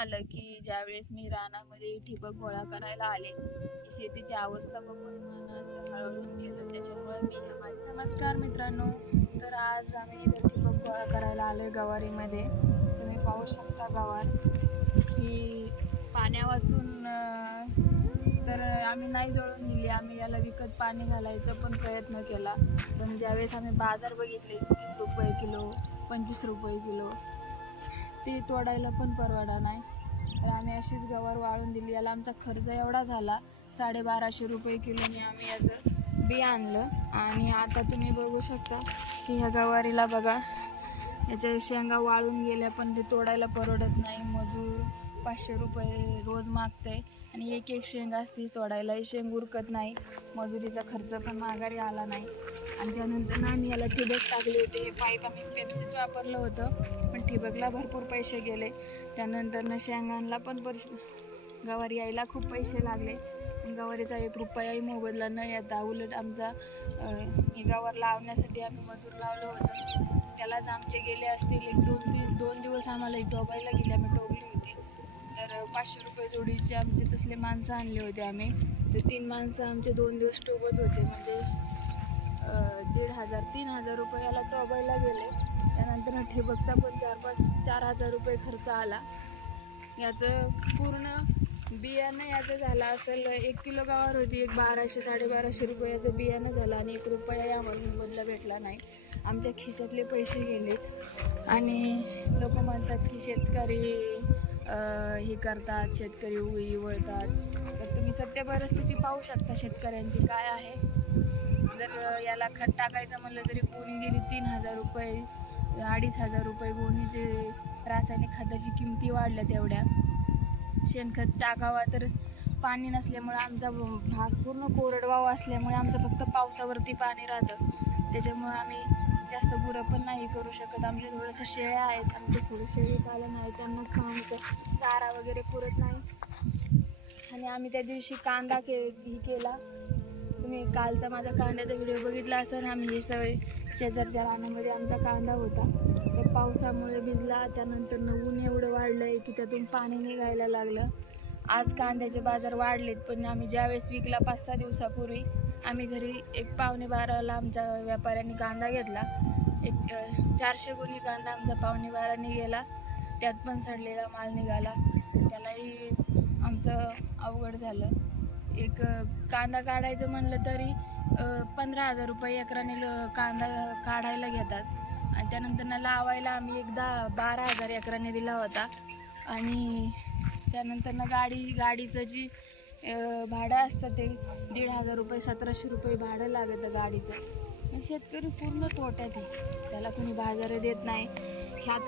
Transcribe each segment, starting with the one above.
आलं की ज्यावेळेस मी रानामध्ये ठिबक गोळा करायला आले, की शेतीची अवस्था बघून मन असं हळहळून गेलं. त्याच्यामुळे मी नमस्कार मित्रांनो, तर आज आम्ही इथे ठिबक गोळा करायला आलोय गवारीमध्ये. तुम्ही पाहू शकता गवार ही पाण्या वाचून तर आम्ही नाही जळून दिली. आम्ही याला विकत पाणी घालायचा पण प्रयत्न केला, पण ज्यावेळेस आम्ही बाजार बघितले 30 रुपये किलो, 25 रुपये किलो, ते तोडायला पण परवडा नाही. तर आम्ही अशीच गवार वाळून दिली. याला आमचा खर्च एवढा झाला, 1250 रुपये किलोने आम्ही याचं बी आणलं. आणि आता तुम्ही बघू शकता की ह्या गवारीला बघा, याच्या शेंगा वाळून गेल्या, पण ते तोडायला परवडत नाही. मजूर 500 रुपये रोज मागते आणि एक एक शेंग असती तोडायलाही शेंग उरकत नाही. मजुरीचा खर्च पण माघारी आला नाही. आणि त्यानंतर आम्ही याला ठिबक टाकले होते. हे पाईप आम्ही पेप्सीच वापरलं होतं, पण ठिबकला भरपूर पैसे गेले. त्यानंतर शेंगांना पण गवारी यायला खूप पैसे लागले. गवारीचा 1 रुपयाही मोबदला न येता, उलट आमचा ही गवार लावण्यासाठी आम्ही मजूर लावलं होतं, त्यालाच आमचे गेले असतील 1-2 दिवस. आम्हाला टोबायला गेले, आम्ही टोबली होती. तर 500 रुपये जोडीचे आमचे तसले माणसं आणले होते आम्ही. तर 3 माणसं आमचे 2 दिवस टोबत होते, म्हणजे 1,500-3,000 रुपये याला टोबायला गेले. त्यानंतर ठिबकचा पण 4,000 रुपये खर्च आला. याचं पूर्ण बियाणं याचं झालं असेल, 1 किलो गवार होती, 1200-1250 रुपयाचं बियाणं झालं आणि 1 रुपया यामधून बदला भेटला नाही. आमच्या खिशातले पैसे गेले. आणि लोक म्हणतात की शेतकरी हे करतात, शेतकरी उई वळतात. तर तुम्ही सत्य परिस्थिती पाहू शकता शेतकऱ्यांची काय आहे. जर याला खत टाकायचं म्हणलं तरी गोणी गेली 3,000 रुपये, 2,500 रुपये गोणीचे. रासायनिक खताची किमती वाढल्या तेवढ्या. शेणखत टाकावा तर पाणी नसल्यामुळे आमचा भाग पूर्ण कोरडवाहू असल्यामुळे आमचं फक्त पावसावरती पाणी राहतं. त्याच्यामुळे आम्ही जास्त गुरं पण नाही करू शकत. आमचे थोडंसं शेळ्या आहेत, आमचे थोडं शेळी पालन आहे, त्यांना आमचं चारा वगैरे पुरत नाही. आणि आम्ही त्या दिवशी कांदा केला. तुम्ही कालचा माझा कांद्याचा व्हिडिओ बघितला असेल. आम्ही हे सगळे शेजारच्या रानामध्ये आमचा कांदा होता, तर पावसामुळे भिजला. त्यानंतर ऊन एवढं वाढलंय की त्यातून पाणी निघायला लागलं. आज कांद्याचे बाजार वाढलेत, पण आम्ही ज्यावेळेस विकला 5-6 दिवसापूर्वी, आम्ही घरी 1-12:15 आमच्या व्यापाऱ्यांनी कांदा घेतला. 400 गुणी कांदा आमचा 12:15 गेला. त्यात पण सडलेला माल निघाला. त्यालाही आमचं अवघड झालं. एक कांदा काढायचं म्हणलं तरी 15,000 रुपये एकराने कांदा काढायला घेतात. आणि त्यानंतर लावायला आम्ही 12,000 एकराने दिला होता. आणि त्यानंतर गाडीचं जी भाडं असतं ते 1,500 रुपये, 1,700 रुपये भाडं लागतं गाडीचं. शेतकरी पूर्ण तोट्यात आहे, त्याला कोणी बाजार देत नाही.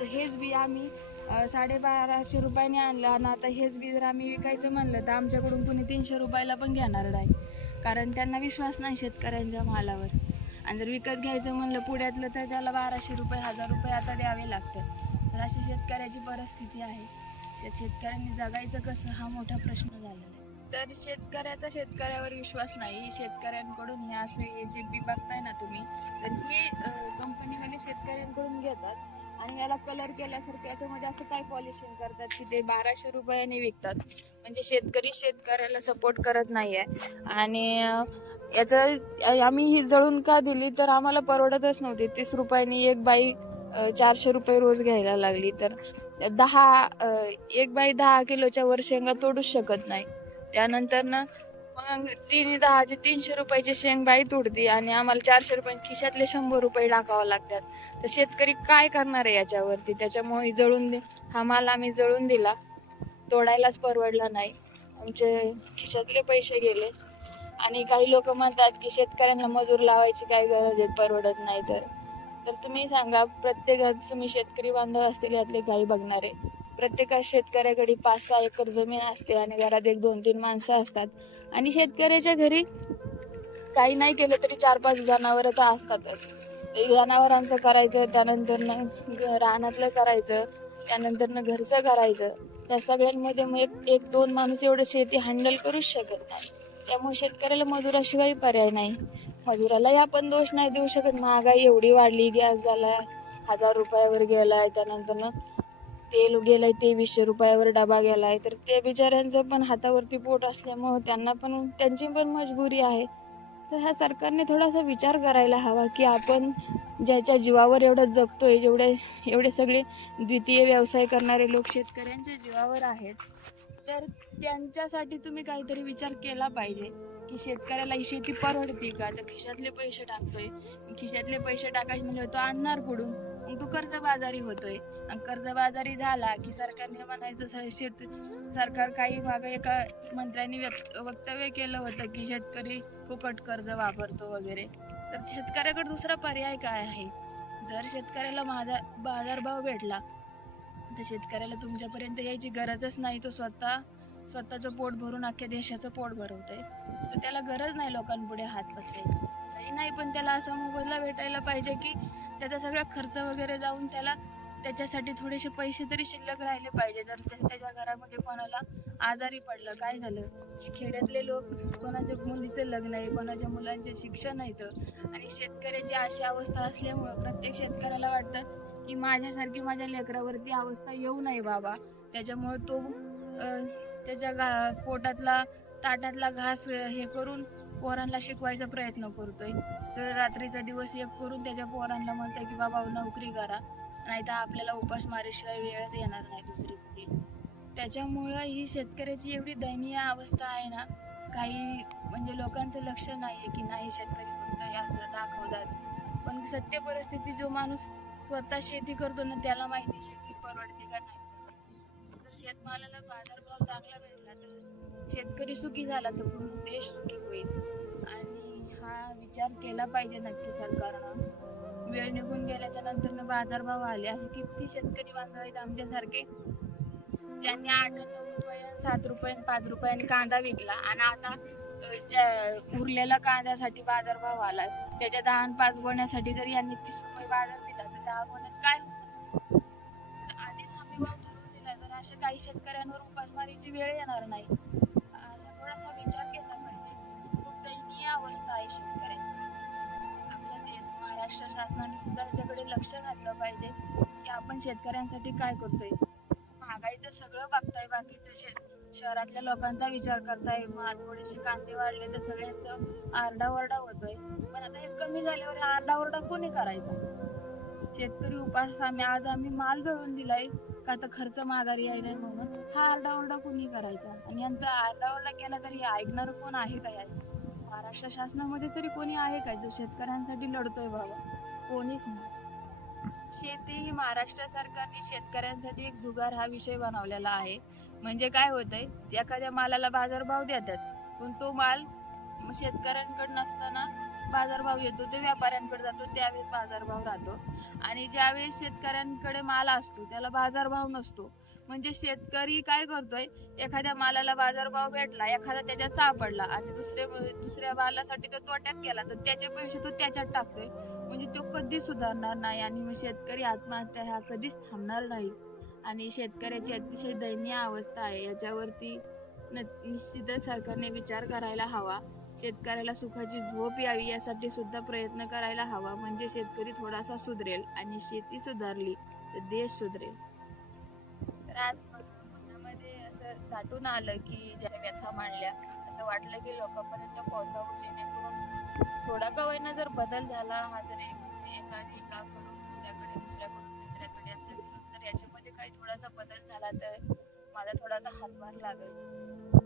हेच बी आम्ही 1250 रुपयाने आणलं, आणि आता हेच बी जर आम्ही विकायचं म्हणलं तर आमच्याकडून कोणी 300 रुपयाला पण घेणार नाही, कारण त्यांना विश्वास नाही शेतकऱ्यांच्या मालावर. आणि जर विकत घ्यायचं म्हणलं पुण्यातलं तर त्याला 1,200 रुपये, 1,000 रुपये आता द्यावे लागतात. तर अशी शेतकऱ्याची परिस्थिती आहे. शेतकऱ्यांनी जगायचं कसं हा मोठा प्रश्न झालेला आहे. तर शेतकऱ्यावर विश्वास नाही. शेतकऱ्यांकडून हे असे जे बी बघताय ना तुम्ही, तर हे कंपनीवाले शेतकऱ्यांकडून घेतात आणि याला कलर केल्यासारखं याच्यामध्ये असं काय पॉलिशिंग करतात की ते 1,200 रुपयाने विकतात. म्हणजे शेतकरी शेतकऱ्याला सपोर्ट करत नाहीये. आणि याचं आम्ही ही जळून का दिली, तर आम्हाला परवडतच नव्हती. 30 रुपयानी एक बाई 400 रुपये रोज घ्यायला लागली. तर 1 बाई 10 किलोच्या वर शेंगा तोडूच शकत नाही. त्यानंतर मग 3-10 300 रुपयाची शेंग बाई तोडती आणि आम्हाला 400 रुपये खिशातले 100 रुपये टाकावं लागतात. तर शेतकरी काय करणार आहे याच्यावरती. त्याच्यामुळे हा माल आम्ही जळून दिला, तोडायलाच परवडला नाही. आमचे खिशातले पैसे गेले. आणि काही लोक म्हणतात की शेतकऱ्यांना मजूर लावायची काय गरज आहे, परवडत नाही. तर तुम्ही सांगा, प्रत्येकात तुम्ही शेतकरी बांधव असतील यातले काही बघणारे, प्रत्येका शेतकऱ्याकडे 5-6 एकर जमीन असते आणि घरात 1-2-3 माणसं असतात. आणि शेतकऱ्याच्या घरी काही नाही केलं तरी 4-5 जनावरं तर असतातच. जनावरांचं करायचं, त्यानंतर रानातलं करायचं, त्यानंतर घरचं करायचं. त्या सगळ्यांमध्ये मग 1-2 माणूस एवढं शेती हँडल करूच शकत नाही. त्यामुळे शेतकऱ्याला मजुराशिवाय पर्याय नाही. मजुरालाही आपण दोष नाही देऊ शकत. महागाई एवढी वाढली, गॅस झाला 1,000 रुपयावर गेलाय, त्यानंतर तेल गेलंय 2300 रुपयावर डबा गेलाय, तर ते बिचाऱ्यांचं पण हातावरती पोट असल्यामुळं त्यांना पण त्यांची पण मजबुरी आहे. तर ह्या सरकारने थोडासा विचार करायला हवा की आपण ज्याच्या जीवावर एवढं जगतोय, एवढे सगळे द्वितीय व्यवसाय करणारे लोक शेतकऱ्यांच्या जीवावर आहेत, तर त्यांच्यासाठी तुम्ही काहीतरी विचार केला पाहिजे की शेतकऱ्याला ही शेती परवडते का? तर खिशातले पैसे टाकतोय, खिशातले पैसे टाकायचे म्हणजे तो आणणार कुठून? मग तो कर्जबाजारी होतोय, आणि कर्जबाजारी झाला की सरकारने म्हणायचं सरकार काही मागे एका मंत्र्यांनी वक्तव्य केलं होतं की शेतकरी फुकट कर्ज वापरतो वगैरे. तर शेतकऱ्याकडे दुसरा पर्याय काय आहे? जर शेतकऱ्याला माझा बाजारभाव भेटला तर शेतकऱ्याला तुमच्यापर्यंत यायची गरजच नाही, तो स्वतःचं पोट भरून अख्ख्या देशाचं पोट भरवतोय, तर त्याला गरज नाही लोकांपुढे हात पसरायची. नाही पण त्याला असा मोबदला भेटायला पाहिजे की त्याचा सगळा खर्च वगैरे जाऊन त्याला त्याच्यासाठी थोडेसे पैसे तरी शिल्लक राहिले पाहिजे. जर त्याच्या घरामध्ये कोणाला आजारी पडलं, काय झालं, खेड्यातले लोक कोणाच्या मुलीचं लग्न आहे, कोणाच्या मुलांचे शिक्षण आहे, आणि शेतकऱ्याची अशी अवस्था असल्यामुळं प्रत्येक शेतकऱ्याला वाटतं की माझ्यासारखी माझ्या लेकरावरती अवस्था येऊ नये बाबा. त्याच्यामुळे तो त्याच्या पोटातला ताटातला घास हे करून पोरांना शिकवायचा प्रयत्न करतोय. तर रात्रीचा दिवस एक करून त्याच्या पोरांना म्हणतोय की बाबा नोकरी करा, नाही तर आपल्याला उपासमारीशिवाय वेळच येणार नाही दुसरी कुठली. त्याच्यामुळं ही शेतकऱ्याची एवढी दयनीय अवस्था आहे ना, काही म्हणजे लोकांचं लक्ष नाहीये की नाही शेतकरी फक्त असं दाखवतात, पण सत्य परिस्थिती जो माणूस स्वतः शेती करतो ना त्याला माहिती शेती परवडते का नाही. जर शेतमालाला बाजारभाव चांगला भेटला तर शेतकरी सुखी झाला तर पूर्ण देश सुखी होईल. आणि हा विचार केला पाहिजे नक्की सरकारनं. वेळ निघून गेल्याच्या नंतर बाजारभाव आले, असे किती शेतकरी बांधव आहेत आमच्यासारखे ज्यांनी 8-9 रुपये 7 रुपये 5 रुपयांनी कांदा विकला, आणि आता उरलेला कांद्यासाठी बाजारभाव आला, त्याच्या 10-5 गोण्यासाठी जर यांनी 30 रुपये बाजार दिला तर 10 गोण्यात काय होणार? आधीच हमी भाव ठरवून दिला तर अशा काही शेतकऱ्यांवर उपासमारीची वेळ येणार नाही. असा थोडासा विचार केला पाहिजे. खूप दयनीय अवस्था आहे शेतकऱ्यांची. आपल्या देश महाराष्ट्र शासनाने सुद्धा याच्याकडे लक्ष घातलं पाहिजे की आपण शेतकऱ्यांसाठी काय करतोय. महागाईचं सगळं बघताय, बाकीचं शहरातल्या लोकांचा विचार करताय. थोडेसे कांदे वाढले तर सगळ्यांचं आरडाओरडा होतोय, पण आता हे कमी झाल्यावर आरडाओरडा कोणी करायचा? शेतकरी उपास आज आम्ही माल जळून दिलाय का तर खर्च माघारी आहे नाही म्हणून, हा आरडाओरडा कोणी करायचा? आणि यांचा आरडाओरडा केला तरी ऐकणार कोण आहे का? महाराष्ट्र शासनामध्ये तरी कोणी आहे का जो शेतकऱ्यांसाठी लढतोय? बाबा कोणीच नाही. शेती ही महाराष्ट्र सरकारने शेतकऱ्यांसाठी एक जुगार हा विषय बनवलेला आहे. म्हणजे काय होतंय, एखाद्या मालाला बाजारभाव देतात, पण तो माल शेतकऱ्यांकडे नसताना बाजारभाव येतो, ते व्यापाऱ्यांकडे जातो, त्यावेळेस बाजारभाव राहतो. आणि ज्यावेळेस शेतकऱ्यांकडे माल असतो त्याला बाजारभाव नसतो. म्हणजे शेतकरी काय करतोय, एखाद्या मालाला बाजारभाव भेटला, एखादा त्याच्यात सापडला आणि दुसऱ्या मालासाठी तो तोट्यात गेला तर त्याचे पैसे तो त्याच्यात टाकतोय. म्हणजे तो कधीच सुधारणार नाही, आणि मग शेतकरी आत्महत्या ह्या कधीच थांबणार नाही. आणि शेतकऱ्याची अतिशय दयनीय अवस्था आहे, याच्यावरती निश्चितच सरकारने विचार करायला हवा. शेतकऱ्याला सुखाची झोप यावी यासाठी सुद्धा प्रयत्न करायला हवा. म्हणजे शेतकरी थोडासा सुधरेल, आणि शेती सुधारली तर देश सुधरेल. तर आज मनामध्ये असं दाटून आलं की ज्या व्यथा मांडल्या, असं वाटलं की लोकांपर्यंत पोहोचावं, जेणेकरून थोडा का होईना जर बदल झाला, हा जर एकाकडून दुसऱ्याकडून तिसऱ्याकडे असं तर याच्यामध्ये काही थोडासा बदल झाला तर माझा थोडासा हातभार लागेल.